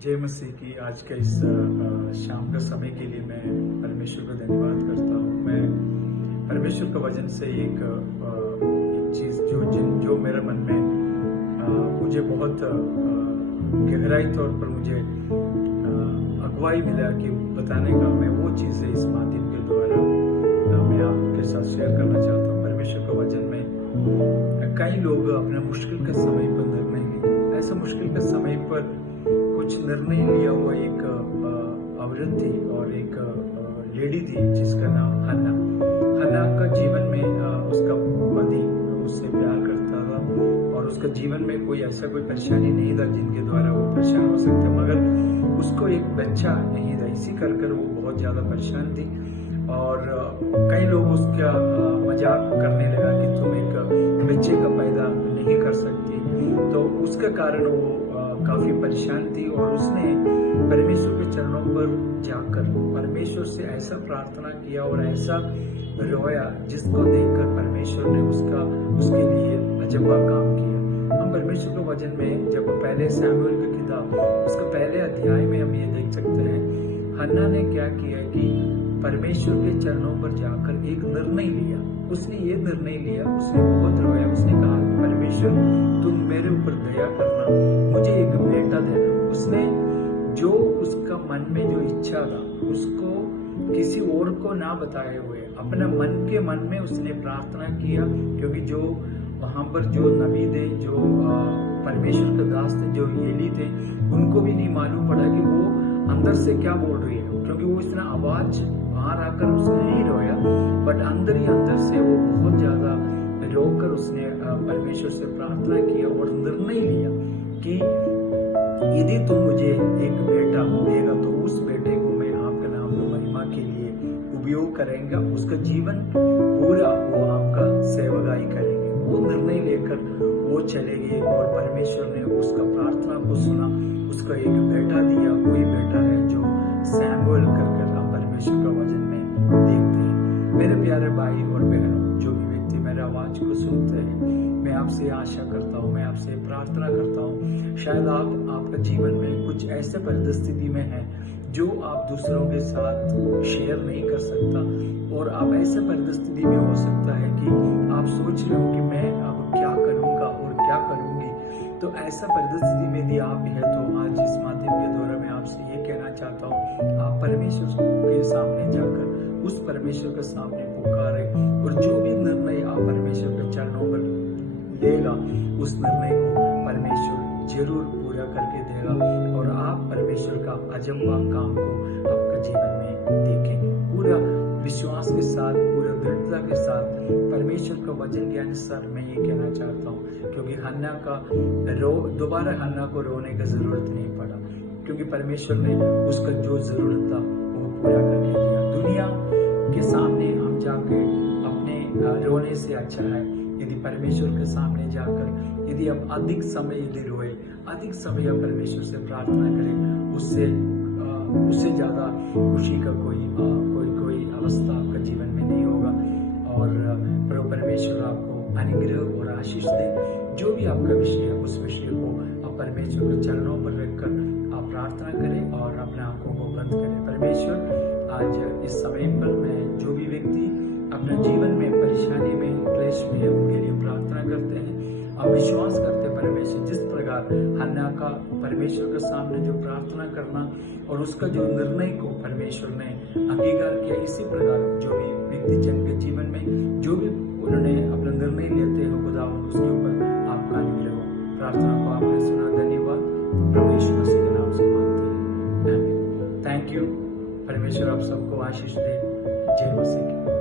जय मसीह की। आज का इस शाम का समय के लिए मैं परमेश्वर का धन्यवाद करता हूँ। मैं परमेश्वर का वचन से एक चीज़ जो मेरे मन में मुझे बहुत गहराई तौर पर मुझे अगुवाई मिला कि बताने का, मैं वो चीज़ें इस माध्यम के द्वारा मैं आपके साथ शेयर करना चाहता हूँ। परमेश्वर का वचन में कई लोग अपना मुश्किल के समय पर निर्णय लिए। ऐसा मुश्किल के समय पर कुछ निर्णय लिया हुआ एक औरत थी और एक लेडी थी जिसका नाम हन्ना। हन्ना का जीवन में उसका पति उससे प्यार करता था और उसका जीवन में कोई परेशानी नहीं था जिनके द्वारा वो परेशान हो सकते, मगर उसको एक बच्चा नहीं था। इसी कर वो बहुत ज़्यादा परेशान थी और कई लोग उसका मजाक करने लगा कि तुम एक बच्चे का पैदा नहीं कर सकती। तो उसके कारण वो काफी परेशान थी और उसने परमेश्वर के चरणों पर जाकर परमेश्वर से ऐसा प्रार्थना किया और ऐसा रोया जिसको देखकर परमेश्वर ने उसके लिए अजब काम किया। हम परमेश्वर के वचन में जब पहले सैमुएल की किताब उसके पहले अध्याय में हम ये देख सकते हैं, हन्ना ने क्या किया कि परमेश्वर के चरणों पर जाकर एक निर्णय लिया। उसने ये निर्णय लिया, उसने बहुत रोया, उसने कहा परमेश्वर तुम मेरे ऊपर दया करना, मुझे एक बेटा देना। उसने जो उसका मन में जो इच्छा था उसको किसी और को ना बताए हुए अपने मन में उसने प्रार्थना किया, क्योंकि जो वहां पर जो नबी थे, जो परमेश्वर के दास थे, जो एली थे, उनको भी नहीं मालूम पड़ा कि वो अंदर से क्या बोल रही है, क्योंकि वो इतना आवाज बाहर आकर उसने नहीं रोया, बट अंदर ही अंदर से वो बहुत ज्यादा रोकर उसने परमेश्वर से प्रार्थना किया और निर्णय लिया कि यदि तुम मुझे एक बेटा देगा तो उस बेटे को मैं आपका नाम की महिमा के लिए उपयोग करेंगे, उसका जीवन पूरा वो आपका सेवकाई करेंगे। वो निर्णय लेकर वो चले गए और परमेश्वर ने उसका प्रार्थना को सुना, उसका एक बेटा दिया। कोई बेटा है जो सैमुएल कर हम परमेश्वर का वचन में देखते हैं। मेरे प्यारे भाई और बहनों, जो भी व्यक्ति मेरे आवाज को सुनते हैं, मैं आपसे आशा करता हूँ, मैं आपसे प्रार्थना करता हूँ, शायद आपका जीवन में कुछ ऐसे परिस्थिति में है जो आप दूसरों के साथ शेयर नहीं कर सकता, और आप ऐसे परिस्थिति में हो सकता है कि आप सोच रहे हो कि मैं अब क्या करूंगा और क्या करूंगी। तो ऐसा परिस्थिति में यदि आप है तो आज इस माध्यम के द्वारा मैं आपसे ये कहना चाहता हूँ, आप परमेश्वर के सामने जाकर उस परमेश्वर के सामने पुकारे और जो भी निर्णय आप परमेश्वर के चरणों पर लेगा उस निर्णय को परमेश्वर जरूर पूरा करके देगा और आप परमेश्वर का अजब काम को आपका जीवन में देखेंगे। पूरा विश्वास के साथ, पूरा दृढ़ता के साथ परमेश्वर का वचन के अनुसार मैं ये कहना चाहता हूँ, क्योंकि हन्ना का दोबारा हन्ना को रोने की जरूरत नहीं पड़ा, क्योंकि परमेश्वर ने उसका जो जरूरत था वो पूरा करके दिया। दुनिया के सामने हम जाके अपने रोने से अच्छा है यदि परमेश्वर के सामने जाकर यदि आप अधिक समय यदि रोए, अधिक समय आप परमेश्वर से प्रार्थना करें, उससे ज्यादा खुशी का कोई अवस्था आपका जीवन में नहीं होगा। और प्रभु परमेश्वर आपको अनुग्रह और आशीष दे। जो भी आपका विषय है उस विषय को आप परमेश्वर के चरणों पर रखकर आप प्रार्थना करें और अपने आंखों को बंद करें। परमेश्वर आज इस समय पर मैं जो भी व्यक्ति अपने जीवन में परेशानी में क्लेश में है उनके लिए प्रार्थना करते हैं। आप विश्वास करते परमेश्वर जिस प्रकार हन्ना का परमेश्वर के सामने जो प्रार्थना करना और उसका जो निर्णय को परमेश्वर ने अंगीकार किया, इसी प्रकार जो भी व्यक्ति जन के जीवन में जो भी उन्होंने अपना निर्णय लेते हैं खुदावंद उसके ऊपर आपका अनुग्रह हो। प्रार्थना को आपने सुना, धन्यवाद। प्रभु यीशु मसीह के नाम से मांगते हैं, आमीन। Thank you. परमेश्वर आप सबको आशीष दे। जय मसीह की।